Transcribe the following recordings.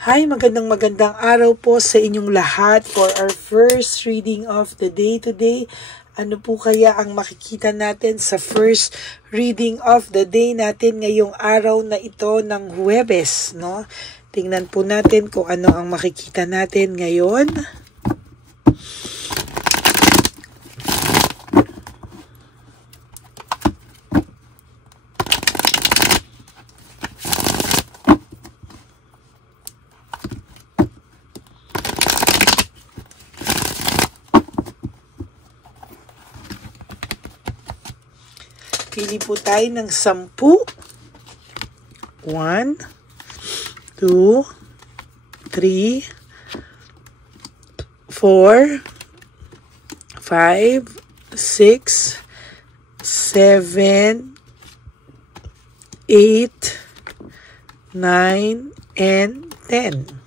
Hi, magandang araw po sa inyong lahat for our first reading of the day today. Ano po kaya ang makikita natin sa first reading of the day natin ngayong araw na ito ng Huwebes, no? Tingnan po natin kung ano ang makikita natin ngayon. Pili po tayo ng 10. 1, 2, 3, 4, 5, 6, 7, 8, 9, and 10.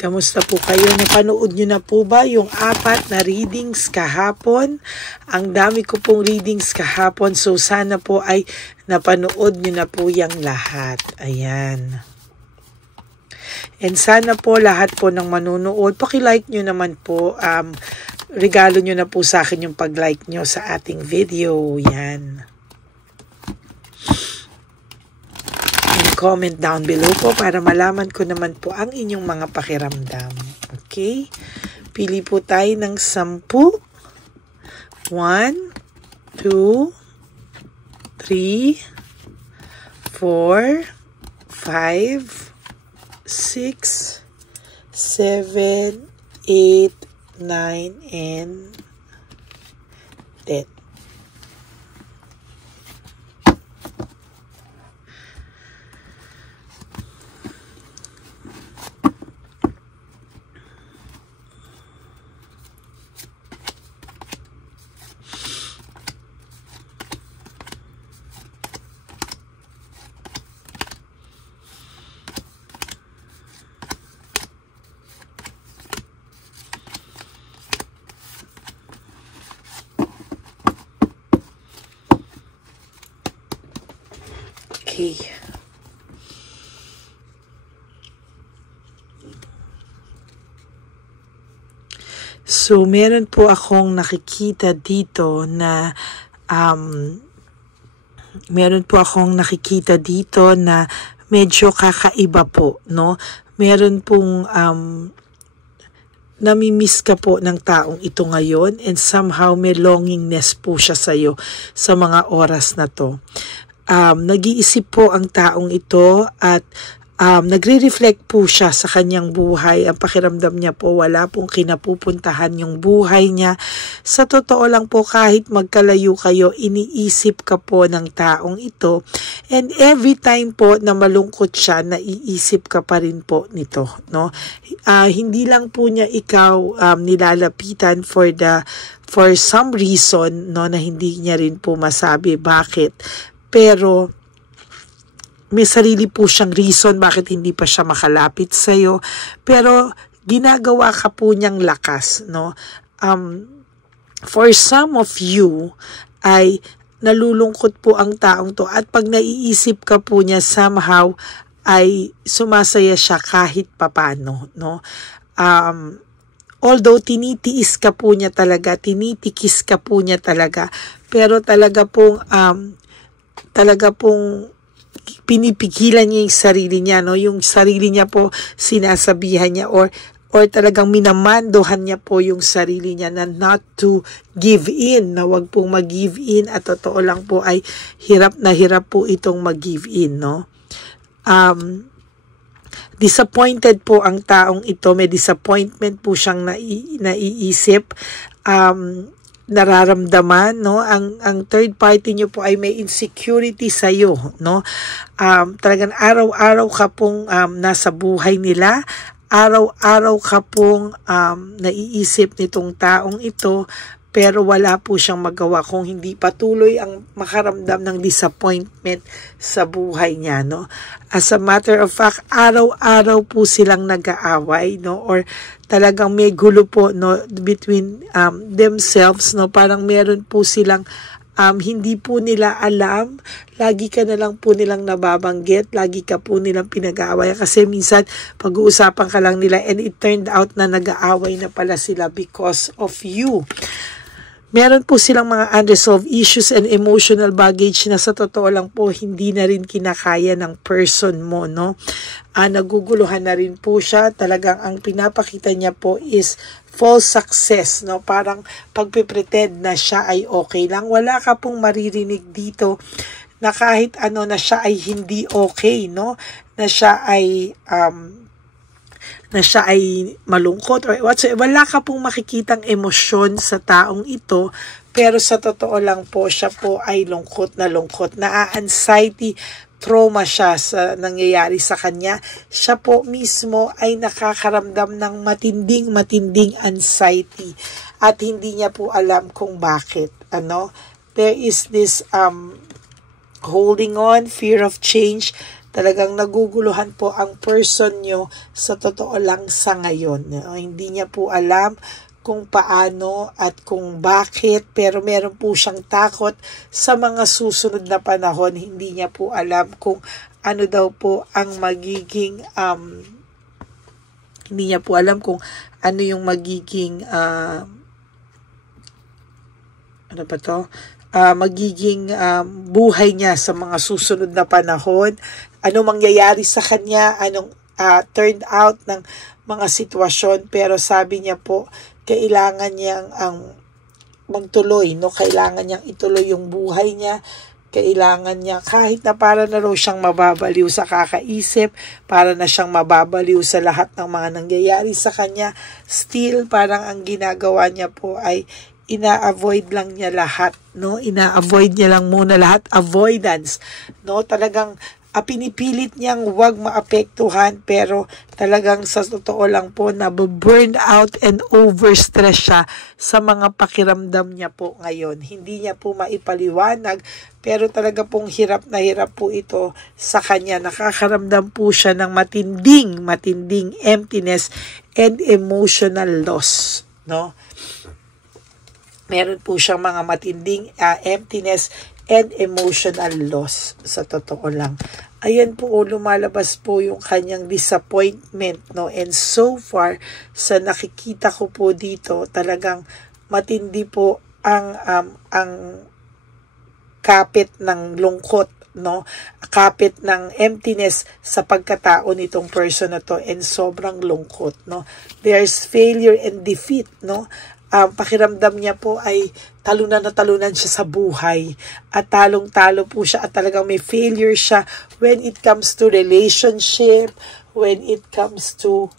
Kamusta po kayo? Napanood nyo na po ba yung 4 na readings kahapon? Ang dami ko pong readings kahapon. So sana po ay napanood nyo na po yung lahat. Ayan. And sana po lahat po ng manunood, paki-like nyo naman po. Regalo nyo na po sa akin yung pag-like nyo sa ating video. Yan. Comment down below po para malaman ko naman po ang inyong mga pakiramdam. Okay? Pili po tayo ng 10. 1, 2, 3, 4, 5, 6, 7, 8, 9, and 10. Okay. So, meron po akong nakikita dito na medyo kakaiba po, no? Meron pong namimiss ka po ng taong ito ngayon and somehow may longingness po siya sa'yo sa mga oras na to. Nag-iisip po ang taong ito at nagre-reflect po siya sa kanyang buhay. Ang pakiramdam niya po wala pong kinapupuntahan yung buhay niya. Sa totoo lang po kahit magkalayo kayo, iniisip ka po ng taong ito. And every time po na malungkot siya, naiisip ka pa rin po nito. No? Hindi lang po niya ikaw nilalapitan for some reason, no, na hindi niya rin po masabi bakit. Pero may sarili po siyang reason bakit hindi pa siya makalapit sa'yo. Pero ginagawa ka po niyang lakas, no? For some of you ay nalulungkot po ang taong to at pag naiisip ka po niya somehow ay sumasaya siya kahit papano, no? Although tinitiis ka po niya talaga, tinitikis ka po niya talaga, pero talaga pong pinipigilan niya yung sarili niya, no? Yung sarili niya po sinasabihan niya or or talagang minamandohan niya po yung sarili niya na not to give in, na wag pong mag-give in, at totoo lang po ay hirap na hirap po itong mag-give in, no? Disappointed po ang taong ito, may disappointment po siyang naiisip, nararamdaman, no? Ang third party niyo po ay may insecurity sa iyo, no? Talagang araw-araw ka pong nasa buhay nila, araw-araw ka pong naiisip nitong taong ito, pero wala po siyang magawa kung hindi patuloy ang makaramdam ng disappointment sa buhay niya, no? As a matter of fact, araw-araw po silang nag-aaway, no? Or talagang may gulo po, no, between themselves, no? Parang meron po silang hindi po nila alam, lagi ka na lang po nilang nababanggit, lagi ka po nilang pinag-aaway kasi minsan pag-uusapan ka lang nila and it turned out na nag-aaway na pala sila because of you. Meron po silang mga unresolved issues and emotional baggage na sa totoo lang po hindi na rin kinakaya ng person mo, no? Naguguluhan na rin po siya. Talagang ang pinapakita niya po is false success, no? Parang pagpipretend na siya ay okay lang. Wala ka pong maririnig dito na kahit ano na siya ay hindi okay, no? Na siya ay malungkot or whatsoever. Wala ka pong makikitang emosyon sa taong ito, pero sa totoo lang po, siya po ay lungkot, na-anxiety, trauma siya sa nangyayari sa kanya. Siya po mismo ay nakakaramdam ng matinding anxiety at hindi niya po alam kung bakit. There is this holding on, fear of change. Talagang naguguluhan po ang person nyo sa totoo lang sa ngayon. Hindi niya po alam kung paano at kung bakit, pero meron po siyang takot sa mga susunod na panahon. Hindi niya po alam kung ano daw po ang magiging, hindi niya po alam kung ano yung magiging, magiging buhay niya sa mga susunod na panahon, ano mangyayari sa kanya, anong turned out ng mga sitwasyon, pero sabi niya po, kailangan niyang magtuloy, no? Kailangan niyang ituloy yung buhay niya, kailangan niya, kahit na para na raw siyang mababaliw sa kakaisip, para na siyang mababaliw sa lahat ng mga nangyayari sa kanya, still parang ang ginagawa niya po ay ina-avoid lang niya lahat, no? Ina-avoid niya lang muna lahat, avoidance, no? Talagang pinipilit niyang wag maapektuhan, pero talagang sa totoo lang po na-burn out and overstress siya sa mga pakiramdam niya po ngayon. Hindi niya po maipaliwanag, pero talaga pong hirap na hirap po ito sa kanya. Nakakaramdam po siya ng matinding emptiness and emotional loss, no? Meron po siyang mga matinding emptiness and emotional loss sa totoo lang. Ayan po, lumalabas po yung kanyang disappointment, no? And so far, sa nakikita ko po dito, talagang matindi po ang kapit ng lungkot, no? Kapit ng emptiness sa pagkatao nitong person na to, and sobrang lungkot, no? There's failure and defeat, no? Pakiramdam niya po ay talunan siya sa buhay at talong-talo po siya at talagang may failure siya when it comes to relationship, when it comes to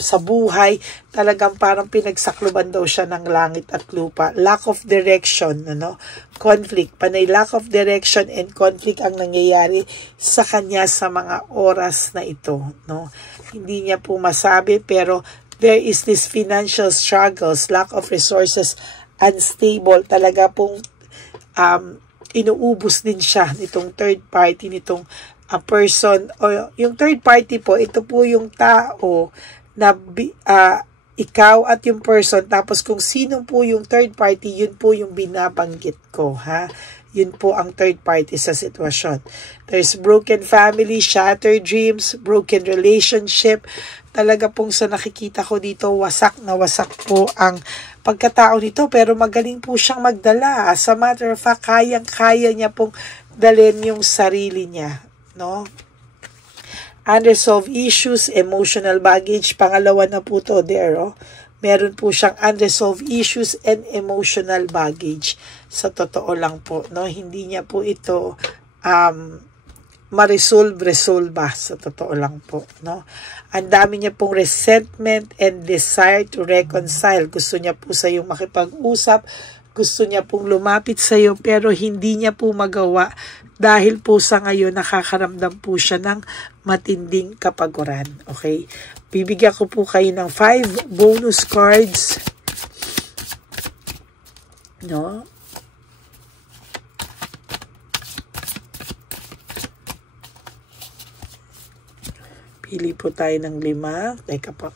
sa buhay. Talagang parang pinagsakluban daw siya ng langit at lupa. Lack of direction, conflict, panay lack of direction and conflict ang nangyayari sa kanya sa mga oras na ito, no? Hindi niya po masabi, pero there is this financial struggles, lack of resources, unstable. Talaga pong inuubos din siya nitong third party, nitong person. O yung third party po, ito po yung tao na ikaw at yung person. Tapos kung sino po yung third party, yun po yung binabanggit ko, ha? Yun po ang third party sa sitwasyon. There's broken family, shattered dreams, broken relationship. Talaga pong sa nakikita ko dito, wasak na wasak po ang pagkatao nito, pero magaling po siyang magdala. As a matter of fact, kayang-kaya niya pong dalhin yung sarili niya, no? Unresolved issues, emotional baggage. Pangalawa na po to there. Oh. Meron po siyang unresolved issues and emotional baggage. Sa totoo lang po, no? Hindi niya po ito resolve sa totoo lang po, no? Ang dami niya pong resentment and desire to reconcile. Gusto niya po sa iyo makipag-usap, gusto niya pong lumapit sa iyo, pero hindi niya po magawa dahil po sa ngayon nakakaramdam po siya ng matinding kapaguran. Okay? Bibigyan ko po kayo ng 5 bonus cards, no? Pili po tayo ng 5. Teka po.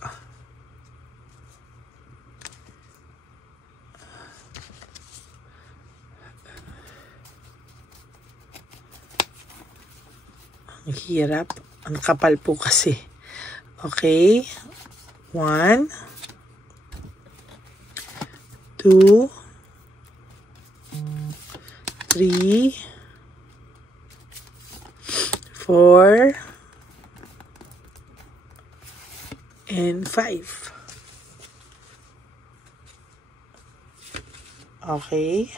Ang hirap. Ang kapal po kasi. Okay. 1, 2, 3, 4, and 5. Okay.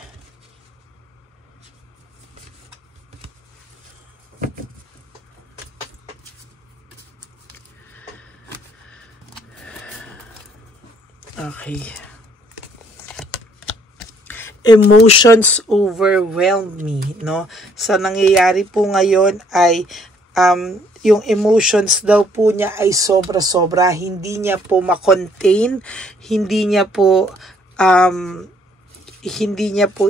Okay. Emotions overwhelm me, no? Sa nangyayari po ngayon ay yung emotions daw po niya ay sobra-sobra, hindi niya po ma-contain, hindi niya po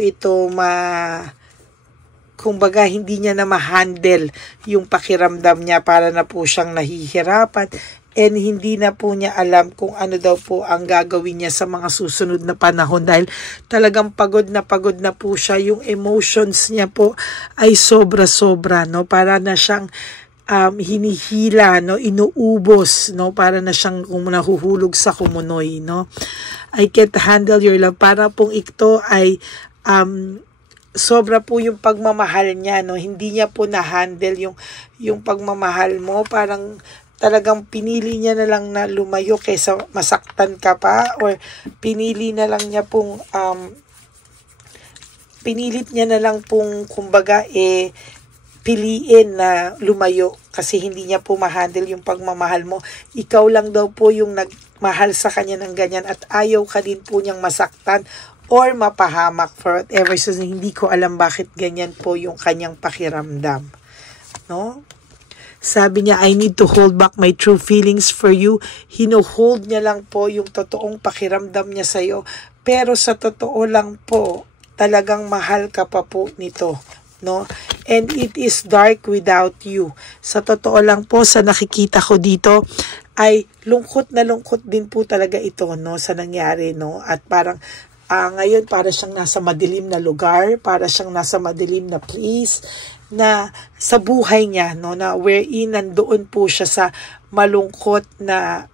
ito kumbaga hindi niya na ma-handle yung pakiramdam niya, para na po siyang nahihirapan, and hindi na po niya alam kung ano daw po ang gagawin niya sa mga susunod na panahon dahil talagang pagod na po siya. Yung emotions niya po ay sobra-sobra, no? Para na siyang hinihila, no? Inuubos, no? Para na siyang nahuhulog sa kumunoy, no? I can't handle your love. Para pong ito ay sobra po yung pagmamahal niya, no? Hindi niya po na-handle yung pagmamahal mo. Parang talagang pinili niya na lang na lumayo kaysa masaktan ka pa, or pinili na lang niya pong pinilit niya na lang pong kumbaga piliin na lumayo kasi hindi niya po ma-handle yung pagmamahal mo. Ikaw lang daw po yung nagmahal sa kanya ng ganyan at ayaw ka din po niyang masaktan or mapahamak for whatever. So, hindi ko alam bakit ganyan po yung kanyang pakiramdam, no? Sabi niya, I need to hold back my true feelings for you. Hino-hold niya lang po yung totoong pakiramdam niya sa'yo. Pero sa totoo lang po, talagang mahal ka pa po nito, no? And it is dark without you. Sa totoo lang po, sa nakikita ko dito, ay lungkot na lungkot din po talaga ito, no? Sa nangyari, no? At parang, ngayon, para siyang nasa madilim na lugar, para siyang nasa madilim na place, na sa buhay niya, no, na wherein nandoon po siya sa malungkot na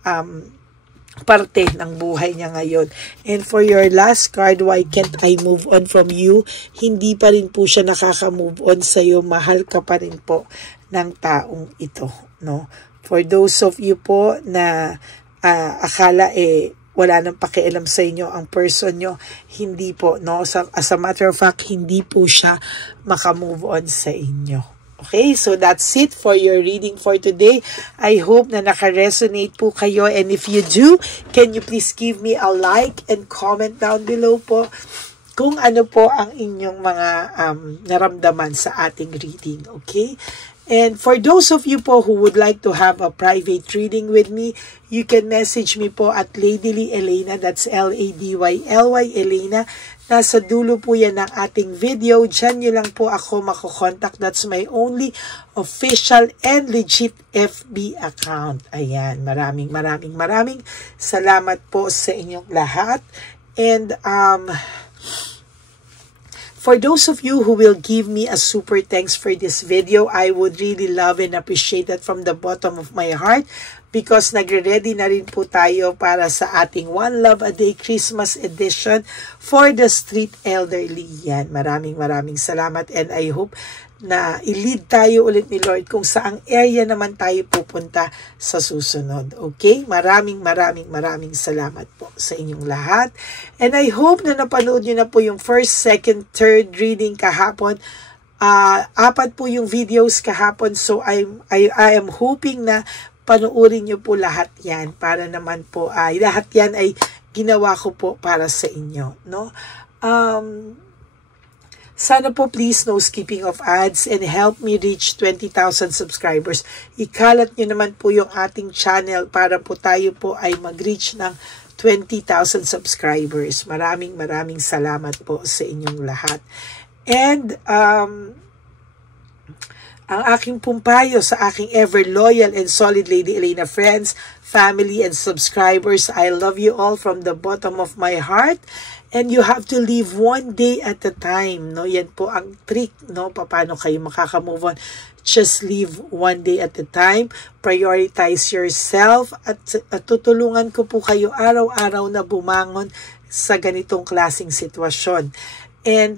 parte ng buhay niya ngayon. And for your last card, why can't I move on from you? Hindi pa rin po siya nakaka-move on sa iyo. Mahal ka pa rin po ng taong ito, no? For those of you po na akala wala nang pakialam sa inyo ang person nyo, hindi po, no? As a matter of fact, hindi po siya makamove on sa inyo. Okay, so that's it for your reading for today. I hope na naka-resonate po kayo, and if you do, can you please give me a like and comment down below po kung ano po ang inyong mga naramdaman sa ating reading, okay? And for those of you po who would like to have a private reading with me, you can message me po at Ladyly Elena, that's Ladyly Elena. Nasa dulo po yan ng ating video. Diyan nyo lang po ako makokontak. That's my only official and legit FB account. Ayan, maraming salamat po sa inyong lahat. And for those of you who will give me a super thanks for this video, I would really love and appreciate that from the bottom of my heart. because nagre-ready na rin po tayo para sa ating One Love a Day Christmas edition for the street elderly. Yan, maraming salamat, and I hope na i-lead tayo ulit ni Lord kung saang area naman tayo pupunta sa susunod. Okay? Maraming salamat po sa inyong lahat. And I hope na napanood nyo na po yung first, second, third reading kahapon. 4 po yung videos kahapon. So I am hoping na panuorin nyo po lahat yan para naman po lahat yan ay ginawa ko po para sa inyo. No? Sana po please no skipping of ads and help me reach 20,000 subscribers. Ikalat nyo naman po yung ating channel para po tayo po ay mag-reach ng 20,000 subscribers. Maraming salamat po sa inyong lahat. And ang aking pumpayo sa aking ever loyal and solid Lady Elena friends, family, and subscribers, I love you all from the bottom of my heart. And you have to live one day at a time, no? Yan po ang trick, no? Paano kayo makaka-move on? Just live one day at a time. Prioritize yourself. At tutulungan ko po kayo araw-araw na bumangon sa ganitong klaseng sitwasyon. And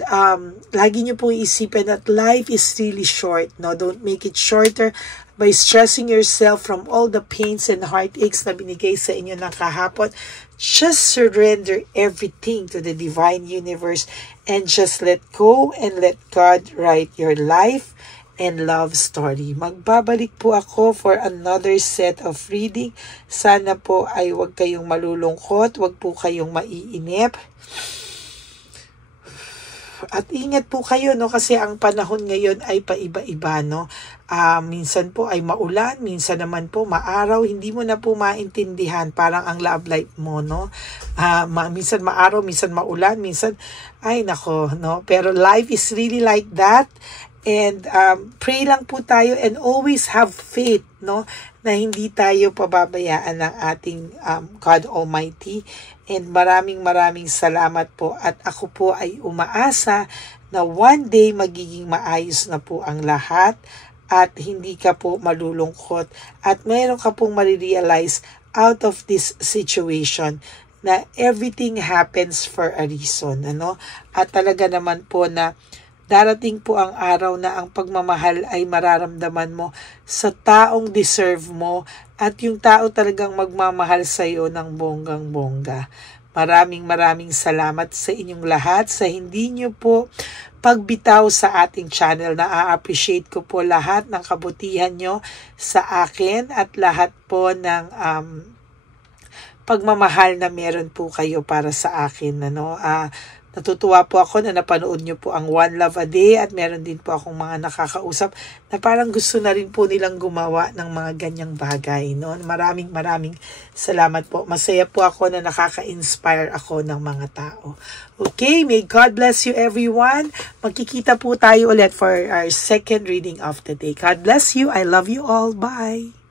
lagi nyo pong isipin that life is really short, no? Don't make it shorter by stressing yourself from all the pains and heartaches na binigay sa inyo ng kahapon. Just surrender everything to the divine universe and just let go and let God write your life and love story. Magbabalik po ako for another set of reading. Sana po ay huwag kayong malulungkot, huwag po kayong maiinip. At ingat po kayo, no, kasi ang panahon ngayon ay paiba-iba, no. Minsan po ay maulan, minsan naman po maaraw, hindi mo na po maintindihan, parang ang love life mo, no. Minsan maaraw, minsan maulan, minsan ay nako, no. Pero life is really like that. And pray lang po tayo and always have faith, no, na hindi tayo pababayaan ng ating God Almighty. And maraming salamat po, at ako po ay umaasa na one day magiging maayos na po ang lahat at hindi ka po malulungkot at meron ka pong marirealize out of this situation na everything happens for a reason, ano? At talaga naman po na darating po ang araw na ang pagmamahal ay mararamdaman mo sa taong deserve mo at yung tao talagang magmamahal sa iyo ng bonggang-bongga. Maraming salamat sa inyong lahat sa hindi nyo po pagbitaw sa ating channel. Na-appreciate ko po lahat ng kabutihan nyo sa akin at lahat po ng pagmamahal na meron po kayo para sa akin, ano. Natutuwa po ako na napanood nyo po ang One Love a Day at meron din po akong mga nakakausap na parang gusto na rin po nilang gumawa ng mga ganyang bagay, no? Maraming salamat po. Masaya po ako na nakaka-inspire ako ng mga tao. Okay, may God bless you everyone. Magkikita po tayo ulit for our second reading of the day. God bless you. I love you all. Bye!